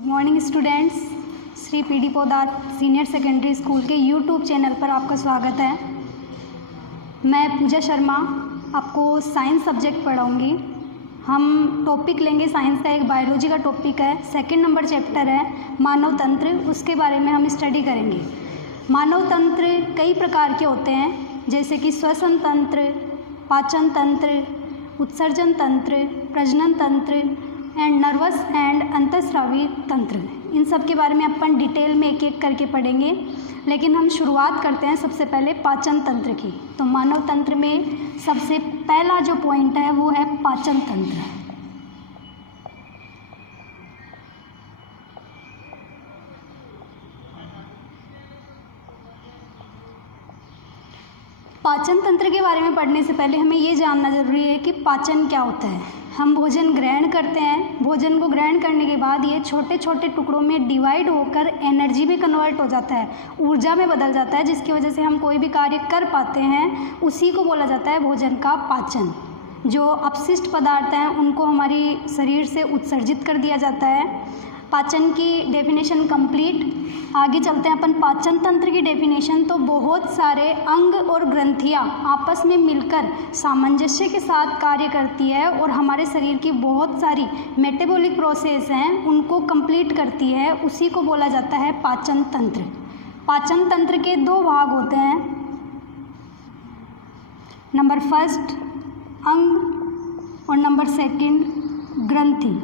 Good morning students. Shri PD Podar senior secondary school के YouTube channel पर आपका स्वागत है। मैं पूजा शर्मा आपको साइंस सब्जेक्ट पढ़ाऊंगी। हम टॉपिक लेंगे साइंस का, एक बायोलॉजी का टॉपिक है, सेकंड नंबर चैप्टर है मानव तंत्र, उसके बारे में हम स्टडी करेंगे। मानव तंत्र कई प्रकार के होते हैं, जैसे कि श्वसन तंत्र, पाचन तंत्र, उत्सर्जन तंत्र, प्रजनन तंत्र एंड नर्वस एंड अंतःस्रावी तंत्र। इन सब के बारे में अपन डिटेल में एक एक करके पढ़ेंगे, लेकिन हम शुरुआत करते हैं सबसे पहले पाचन तंत्र की। तो मानव तंत्र में सबसे पहला जो पॉइंट है वो है पाचन तंत्र। पाचन तंत्र के बारे में पढ़ने से पहले हमें ये जानना ज़रूरी है कि पाचन क्या होता है। हम भोजन ग्रहण करते हैं, भोजन को ग्रहण करने के बाद ये छोटे छोटे टुकड़ों में डिवाइड होकर एनर्जी में कन्वर्ट हो जाता है, ऊर्जा में बदल जाता है, जिसकी वजह से हम कोई भी कार्य कर पाते हैं। उसी को बोला जाता है भोजन का पाचन। जो अपशिष्ट पदार्थ हैं उनको हमारी शरीर से उत्सर्जित कर दिया जाता है। पाचन की डेफिनेशन कंप्लीट। आगे चलते हैं अपन पाचन तंत्र की डेफिनेशन। तो बहुत सारे अंग और ग्रंथियां आपस में मिलकर सामंजस्य के साथ कार्य करती है और हमारे शरीर की बहुत सारी मेटाबॉलिक प्रोसेस हैं उनको कंप्लीट करती है, उसी को बोला जाता है पाचन तंत्र। पाचन तंत्र के दो भाग होते हैं। नंबर फर्स्ट अंग और नंबर सेकंड ग्रंथि।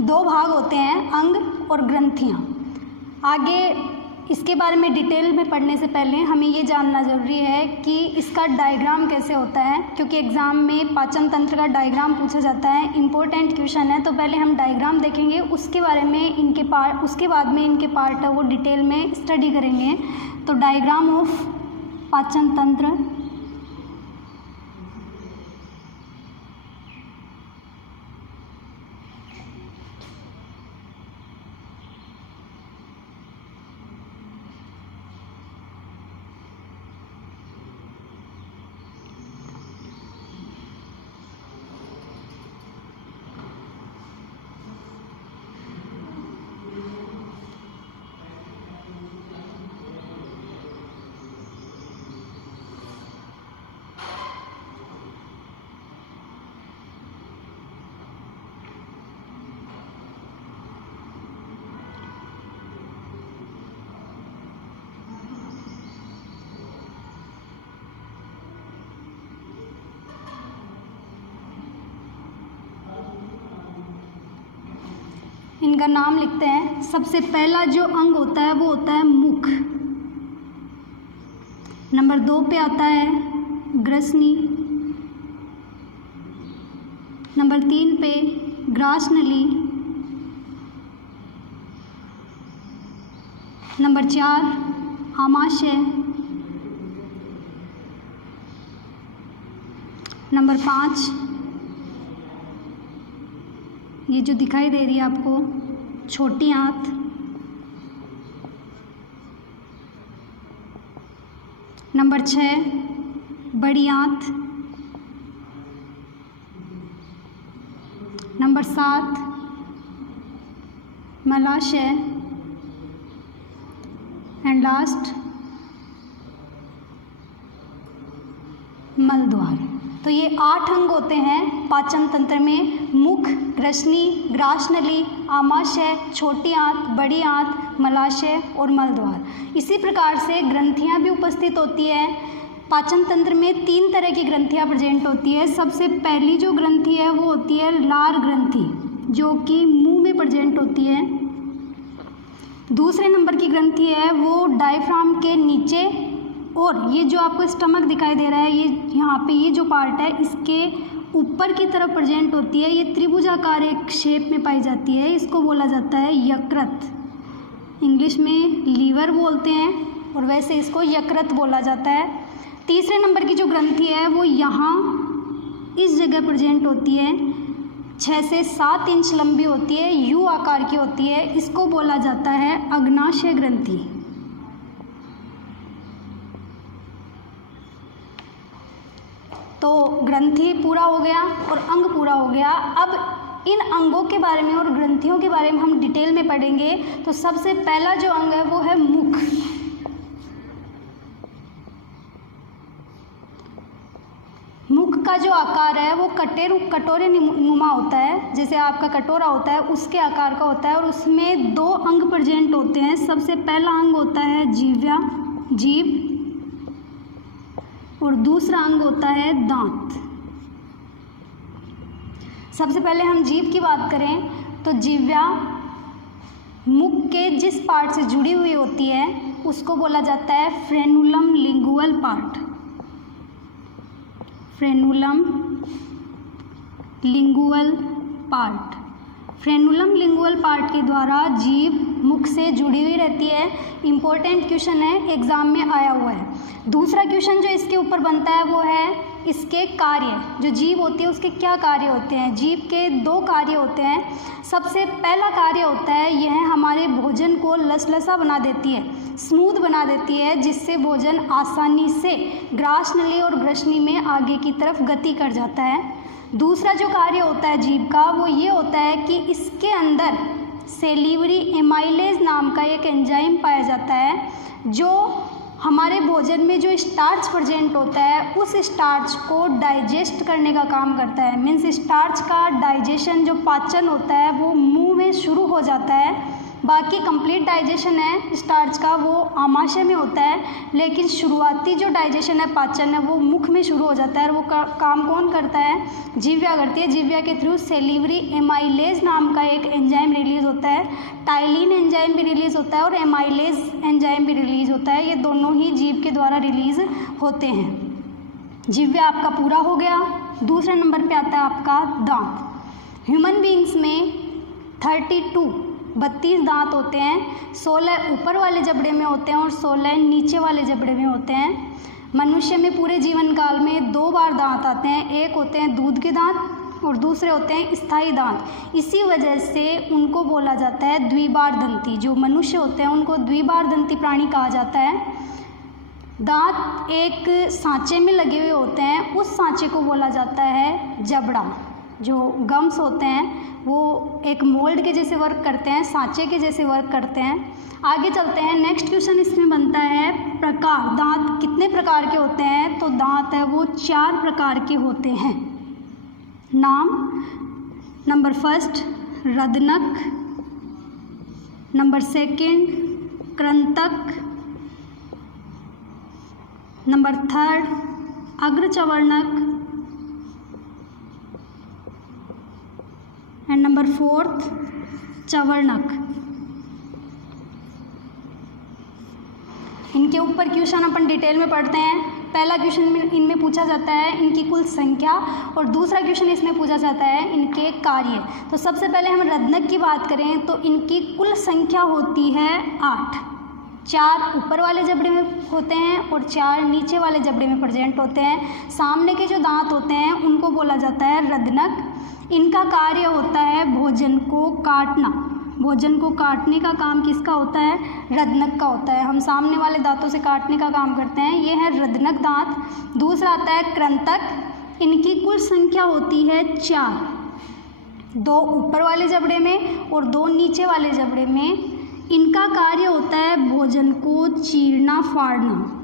दो भाग होते हैं, अंग और ग्रंथियाँ। आगे इसके बारे में डिटेल में पढ़ने से पहले हमें ये जानना ज़रूरी है कि इसका डायग्राम कैसे होता है, क्योंकि एग्ज़ाम में पाचन तंत्र का डायग्राम पूछा जाता है, इम्पोर्टेंट क्वेश्चन है। तो पहले हम डायग्राम देखेंगे, उसके बारे में उसके बाद में इनके पार्ट है वो डिटेल में स्टडी करेंगे। तो डायग्राम ऑफ पाचन तंत्र। इनका नाम लिखते हैं। सबसे पहला जो अंग होता है वो होता है मुख। नंबर 2 पे आता है ग्रसनी। नंबर 3 पे ग्रासनली। नंबर 4 आमाशय। नंबर 5 ये जो दिखाई दे रही है आपको छोटी आंत। नंबर 6 बड़ी आंत। नंबर 7 मलाशय एंड लास्ट मलद्वार। तो ये 8 अंग होते हैं पाचन तंत्र में। मुख, ग्रसनी, ग्रासनली, आमाशय, छोटी आंत, बड़ी आंत, मलाशय और मलद्वार। इसी प्रकार से ग्रंथियां भी उपस्थित होती है। पाचन तंत्र में 3 तरह की ग्रंथियां प्रेजेंट होती है। सबसे पहली जो ग्रंथि है वो होती है लार ग्रंथि, जो कि मुंह में प्रेजेंट होती है। दूसरे नंबर की ग्रंथि है वो डायफ्राम के नीचे, और ये जो आपको स्टमक दिखाई दे रहा है, ये यहाँ पे ये जो पार्ट है इसके ऊपर की तरफ प्रेजेंट होती है। ये त्रिभुजाकार एक शेप में पाई जाती है, इसको बोला जाता है यकृत। इंग्लिश में लीवर बोलते हैं और वैसे इसको यकृत बोला जाता है। तीसरे नंबर की जो ग्रंथि है वो यहाँ इस जगह प्रेजेंट होती है, 6 से 7 इंच लंबी होती है, यू आकार की होती है, इसको बोला जाता है अग्नाशय ग्रंथि। तो ग्रंथि पूरा हो गया और अंग पूरा हो गया। अब इन अंगों के बारे में और ग्रंथियों के बारे में हम डिटेल में पढ़ेंगे। तो सबसे पहला जो अंग है वो है मुख। मुख का जो आकार है वो कटोरे नुमा होता है, जैसे आपका कटोरा होता है उसके आकार का होता है, और उसमें 2 अंग प्रेजेंट होते हैं। सबसे पहला अंग होता है जीभ, और दूसरा अंग होता है दांत। सबसे पहले हम जीभ की बात करें तो जिह्वा मुख के जिस पार्ट से जुड़ी हुई होती है उसको बोला जाता है frenulum lingual part. Frenulum lingual part. Frenulum lingual part के द्वारा जीभ मुख से जुड़ी हुई रहती है। इम्पोर्टेंट क्वेश्चन है, एग्जाम में आया हुआ है। दूसरा क्वेश्चन जो इसके ऊपर बनता है वो है इसके कार्य। जो जीभ होती है उसके क्या कार्य होते हैं? जीभ के 2 कार्य होते हैं। सबसे पहला कार्य होता है यह हमारे भोजन को लसलसा बना देती है, स्मूथ बना देती है, जिससे भोजन आसानी से ग्रास नली और ग्रसनी में आगे की तरफ गति कर जाता है। दूसरा जो कार्य होता है जीभ का वो ये होता है कि इसके अंदर सेलिवरी एमाइलेज नाम का एक एंजाइम पाया जाता है, जो हमारे भोजन में जो स्टार्च प्रेजेंट होता है उस स्टार्च को डाइजेस्ट करने का काम करता है। मीन्स स्टार्च का डाइजेशन, जो पाचन होता है वो मुंह में शुरू हो जाता है। बाकी कंप्लीट डाइजेशन है स्टार्च का वो आमाशय में होता है, लेकिन शुरुआती जो डाइजेशन है, पाचन है, वो मुख में शुरू हो जाता है। और वो काम कौन करता है? जिह्वा करती है। जिह्वा के थ्रू सेलिवरी एमाइलेज नाम का एक एंजाइम रिलीज होता है। टाइलिन एंजाइम भी रिलीज होता है और एमाइलेज एंजाइम भी रिलीज होता है। ये दोनों ही जीभ के द्वारा रिलीज होते हैं। जिह्वा आपका पूरा हो गया। दूसरे नंबर पे आता है आपका दांत। ह्यूमन बींग्स में 32 दांत होते हैं। 16 ऊपर वाले जबड़े में होते हैं और 16 नीचे वाले जबड़े में होते हैं। मनुष्य में पूरे जीवन काल में 2 बार दांत आते हैं। एक होते हैं दूध के दांत और दूसरे होते हैं स्थायी दांत। इसी वजह से उनको बोला जाता है द्विबार दंती। जो मनुष्य होते हैं उनको द्विबार दंती प्राणी कहा जाता है। दांत एक सांचे में लगे हुए होते हैं, उस सांचे को बोला जाता है जबड़ा। जो गम्स होते हैं वो एक मोल्ड के जैसे वर्क करते हैं, सांचे के जैसे वर्क करते हैं। आगे चलते हैं। नेक्स्ट क्वेश्चन इसमें बनता है प्रकार। दांत कितने प्रकार के होते हैं? तो दांत है वो 4 प्रकार के होते हैं। नाम: नंबर 1 रदनक, नंबर 2 कृंतक, नंबर 3 अग्रचवर्णक, एंड नंबर 4 चवर्णक। इनके ऊपर क्वेश्चन अपन डिटेल में पढ़ते हैं। पहला क्वेश्चन इनमें पूछा जाता है इनकी कुल संख्या, और दूसरा क्वेश्चन इसमें पूछा जाता है इनके कार्य। तो सबसे पहले हम रदनक की बात करें तो इनकी कुल संख्या होती है 8। 4 ऊपर वाले जबड़े में होते हैं और 4 नीचे वाले जबड़े में प्रेजेंट होते हैं। सामने के जो दांत होते हैं उनको बोला जाता है रदनक। इनका कार्य होता है भोजन को काटना। भोजन को काटने का काम किसका होता है? रदनक का होता है। हम सामने वाले दांतों से काटने का काम करते हैं, ये है रदनक दांत। दूसरा आता है कृंतक। इनकी कुल संख्या होती है 4, 2 ऊपर वाले जबड़े में और 2 नीचे वाले जबड़े में। इनका कार्य होता है भोजन को चीरना फाड़ना।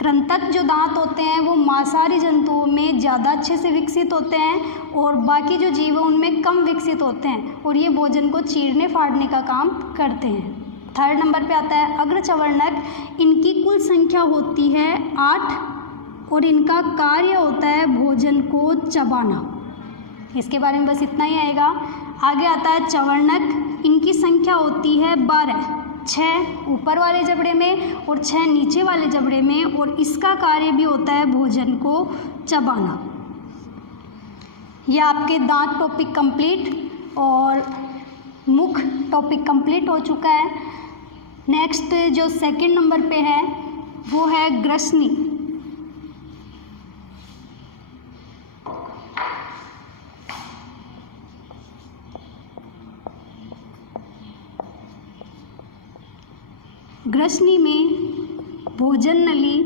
कृंतक जो दांत होते हैं वो मांसाहारी जंतुओं में ज़्यादा अच्छे से विकसित होते हैं और बाकी जो जीव हैं उनमें कम विकसित होते हैं, और ये भोजन को चीरने फाड़ने का काम करते हैं। 3rd नंबर पे आता है अग्रचवर्णक। इनकी कुल संख्या होती है 8 और इनका कार्य होता है भोजन को चबाना। इसके बारे में बस इतना ही आएगा। आगे आता है चवर्णक। इनकी संख्या होती है 12, 6 ऊपर वाले जबड़े में और 6 नीचे वाले जबड़े में, और इसका कार्य भी होता है भोजन को चबाना। यह आपके दांत टॉपिक कंप्लीट और मुख टॉपिक कंप्लीट हो चुका है। नेक्स्ट जो 2nd नंबर पे है वो है ग्रसनी। ग्रसनी में भोजन नली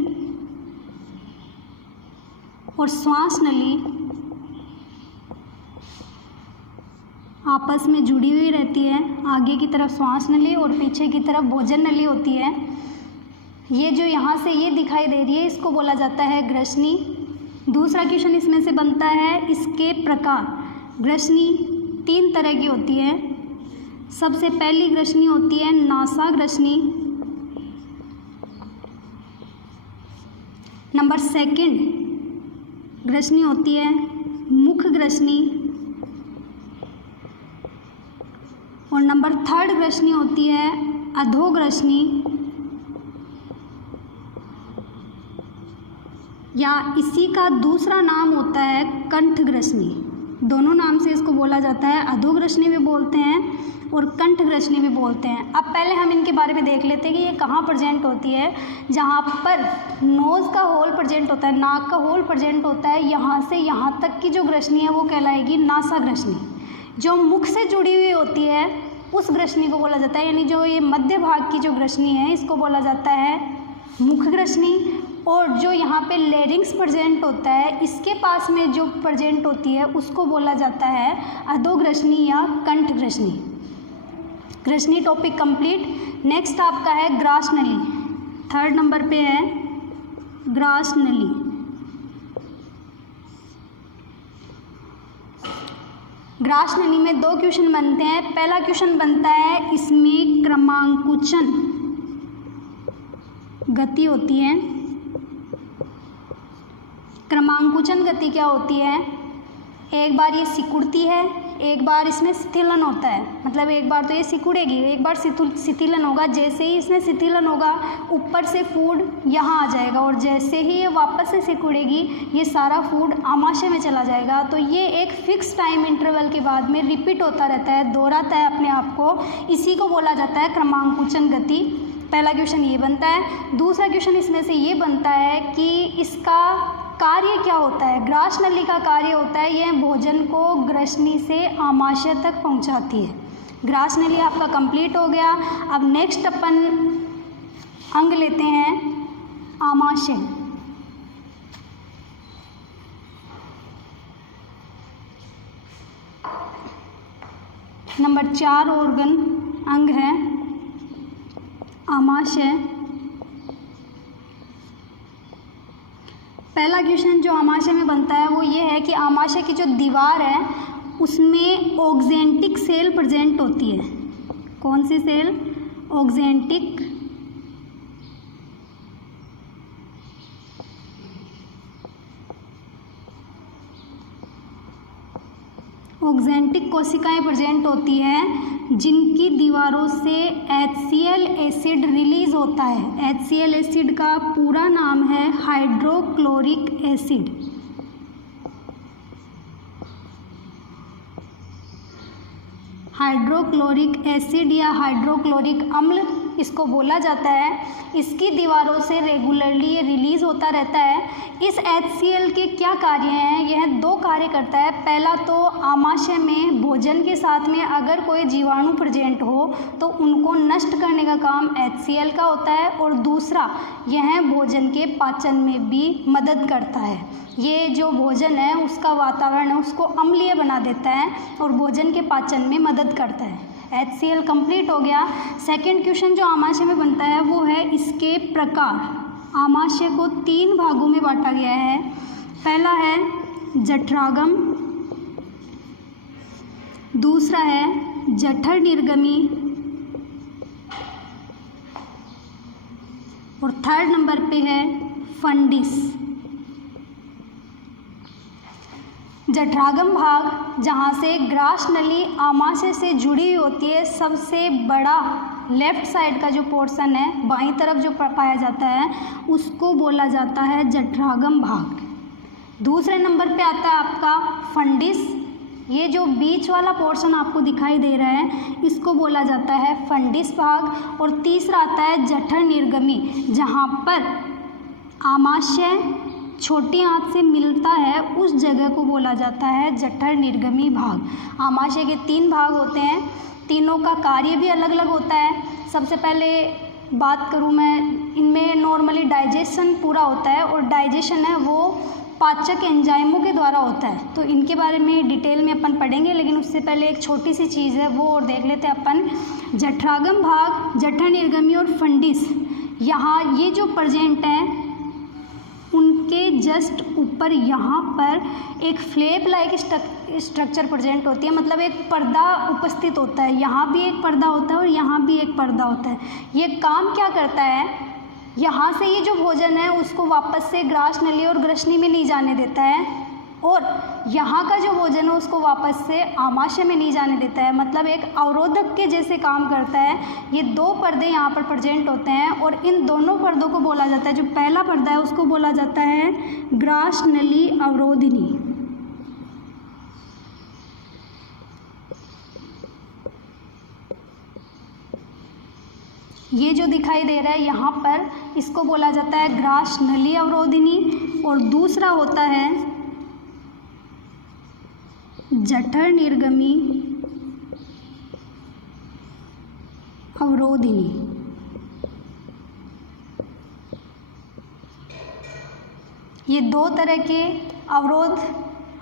और श्वास नली आपस में जुड़ी हुई रहती है। आगे की तरफ श्वास नली और पीछे की तरफ भोजन नली होती है। ये जो यहाँ से ये दिखाई दे रही है इसको बोला जाता है ग्रसनी। दूसरा क्वेश्चन इसमें से बनता है इसके प्रकार। ग्रसनी 3 तरह की होती है। सबसे पहली ग्रसनी होती है नासा ग्रसनी। नंबर 2 ग्रसनी होती है मुख ग्रसनी। और नंबर 3 ग्रसनी होती है अधोग्रसनी, या इसी का दूसरा नाम होता है कंठ ग्रसनी। दोनों नाम से इसको बोला जाता है, अधोग्रसनी भी बोलते हैं और कंठ ग्रसनी भी बोलते हैं। अब पहले हम इनके बारे में देख लेते हैं कि ये कहाँ प्रेजेंट होती है। जहाँ पर नोज़ का होल प्रेजेंट होता है, नाक का होल प्रेजेंट होता है, यहाँ से यहाँ तक की जो ग्रसनी है वो कहलाएगी नासा ग्रसनी। जो मुख से जुड़ी हुई होती है उस ग्रसनी को बोला जाता है, यानी जो ये मध्य भाग की जो ग्रसनी है इसको बोला जाता है मुख ग्रसनी। और जो यहाँ पे लेरिंग्स प्रेजेंट होता है इसके पास में जो प्रेजेंट होती है उसको बोला जाता है अधोग्रसनी या कंठ ग्रसनी। ग्रसनी टॉपिक कंप्लीट। नेक्स्ट आपका है ग्रास नली। 3rd नंबर पे है ग्रास नली। ग्रास नली में 2 क्वेश्चन बनते हैं। पहला क्वेश्चन बनता है इसमें क्रमांकुचन गति होती है। क्रमांकुचन गति क्या होती है? एक बार ये सिकुड़ती है, एक बार इसमें शिथिलन होता है। मतलब एक बार तो ये सिकुड़ेगी, एक बार शिथिलन होगा। जैसे ही इसमें शिथिलन होगा ऊपर से फूड यहाँ आ जाएगा और जैसे ही ये वापस से सिकुड़ेगी ये सारा फूड आमाशय में चला जाएगा। तो ये एक फिक्स टाइम इंटरवल के बाद में रिपीट होता रहता है, दोहराता है अपने आप को। इसी को बोला जाता है क्रमांकुचन गति। पहला क्वेश्चन ये बनता है। दूसरा क्वेश्चन इसमें से ये बनता है कि इसका कार्य क्या होता है। ग्रास नली का कार्य होता है यह भोजन को ग्रसनी से आमाशय तक पहुंचाती है। ग्रास नली आपका कंप्लीट हो गया। अब नेक्स्ट अपन अंग लेते हैं आमाशय। नंबर 4 ऑर्गन अंग है आमाशय। पहला क्वेश्चन जो आमाशय में बनता है वो ये है कि आमाशय की जो दीवार है उसमें ऑक्जेंटिक सेल प्रेजेंट होती है। कौन सी सेल? ऑक्जेंटिक कोशिकाएं प्रेजेंट होती हैं जिनकी दीवारों से HCl एसिड रिलीज होता है। HCl एसिड का पूरा नाम है हाइड्रोक्लोरिक एसिड। हाइड्रोक्लोरिक एसिड या हाइड्रोक्लोरिक अम्ल इसको बोला जाता है। इसकी दीवारों से रेगुलरली ये रिलीज़ होता रहता है। इस HCl के क्या कार्य हैं? यह 2 कार्य करता है। पहला तो आमाशय में भोजन के साथ में अगर कोई जीवाणु प्रेजेंट हो तो उनको नष्ट करने का काम HCl का होता है, और दूसरा यह भोजन के पाचन में भी मदद करता है। ये जो भोजन है उसका वातावरण है उसको अम्लीय बना देता है और भोजन के पाचन में मदद करता है। HCl कंप्लीट हो गया। सेकंड क्वेश्चन जो आमाशय में बनता है वो है इसके प्रकार। आमाशय को 3 भागों में बांटा गया है। पहला है जठरागम, दूसरा है जठर निर्गमी और 3rd नंबर पे है फंडिस। जठरागम भाग जहाँ से ग्रास नली आमाशय से जुड़ी हुई होती है, सबसे बड़ा लेफ्ट साइड का जो पोर्शन है बाईं तरफ जो पाया जाता है उसको बोला जाता है जठरागम भाग। दूसरे नंबर पे आता है आपका फंडिस। ये जो बीच वाला पोर्शन आपको दिखाई दे रहा है इसको बोला जाता है फंडिस भाग। और तीसरा आता है जठर निर्गमी, जहाँ पर आमाशय छोटी आंत से मिलता है उस जगह को बोला जाता है जठर निर्गमी भाग। आमाशय के 3 भाग होते हैं, तीनों का कार्य भी अलग अलग होता है। सबसे पहले बात करूं मैं, इनमें नॉर्मली डाइजेशन पूरा होता है और डाइजेशन है वो पाचक एंजाइमों के द्वारा होता है। तो इनके बारे में डिटेल में अपन पढ़ेंगे, लेकिन उससे पहले एक छोटी सी चीज़ है वो और देख लेते हैं अपन। जठरागम भाग, जठर निर्गमी और फंडिस, यहाँ ये जो प्रेजेंट हैं उनके जस्ट ऊपर यहाँ पर एक फ्लेप लाइक स्ट्रक्चर प्रेजेंट होती है, मतलब एक पर्दा उपस्थित होता है। यहाँ भी एक पर्दा होता है और यहाँ भी एक पर्दा होता है। ये काम क्या करता है, यहाँ से ये जो भोजन है उसको वापस से ग्रास नली और ग्रसनी में नहीं जाने देता है, और यहाँ का जो भोजन है उसको वापस से आमाशय में नहीं जाने देता है, मतलब एक अवरोधक के जैसे काम करता है। ये दो पर्दे यहाँ पर प्रेजेंट होते हैं और इन दोनों पर्दों को बोला जाता है, जो पहला पर्दा है उसको बोला जाता है ग्रास नली अवरोधिनी। ये जो दिखाई दे रहा है यहाँ पर, इसको बोला जाता है ग्रास नली अवरोधिनी, और दूसरा होता है जठर निर्गमी अवरोधिनी। ये दो तरह के अवरोध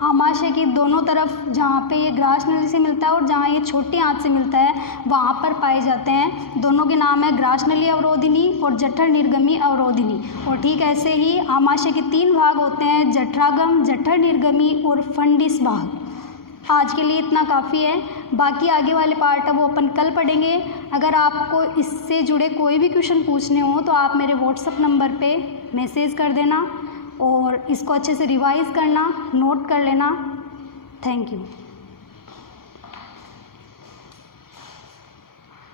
आमाशय की दोनों तरफ, जहाँ पे ये ग्रास नली से मिलता है और जहाँ ये छोटी आंत से मिलता है, वहाँ पर पाए जाते हैं। दोनों के नाम है ग्रास नली अवरोधिनी और जठर निर्गमी अवरोधिनी। और ठीक ऐसे ही आमाशय के 3 भाग होते हैं, जठरागम, जठर निर्गमी और फंडिस भाग। आज के लिए इतना काफ़ी है, बाकी आगे वाले पार्ट है वो अपन कल पढ़ेंगे। अगर आपको इससे जुड़े कोई भी क्वेश्चन पूछने हो तो आप मेरे व्हाट्सएप नंबर पे मैसेज कर देना और इसको अच्छे से रिवाइज़ करना, नोट कर लेना। Thank you.